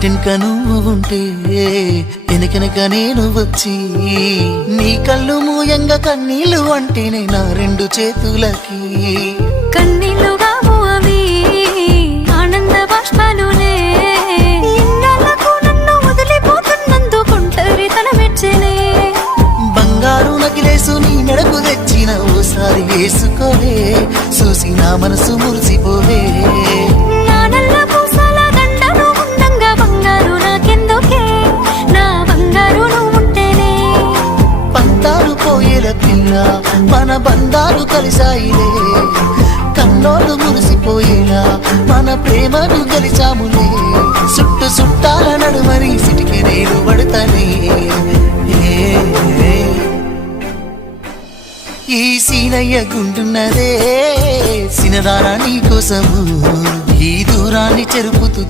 ఇంటినక నువ్వు ఉంటే వెనకనక నేను వచ్చి నీ కళ్ళు మూయంగా కన్నీళ్ళు అంటేనే నా రెండు చేతులకి కన్నీళ్ళుగావు అవి ఆనంద బాష్పాలులే ఇన్నాళ్ళకు నన్ను వదిలిపోతున్నందుకు ఒంటరితనం మెచ్చనే బంగారు నకిలేసు నీ మెడకు తెచ్చిన ఓసారి వేసుకోవే చూసి నా మనసు మురిసిపోవే నా నల్ల పూసల దండను ఉండంగా బంగారు నాకెందుకే నా బంగారు నువ్వు ఉంటేనే పంతాలు పోయేల పిల్ల మన బంధాలు కలిసాయిలే కన్నోళ్ళు మురిసిపోయేలా మన ప్రేమను కలిసాములే చుట్టాల నడుమని సిటికి నేను పడతానే ఈ సీనయ్య గుంటున్నదే సినదారా నీ కోసము ఈ దూరాన్ని చెరుపుతూ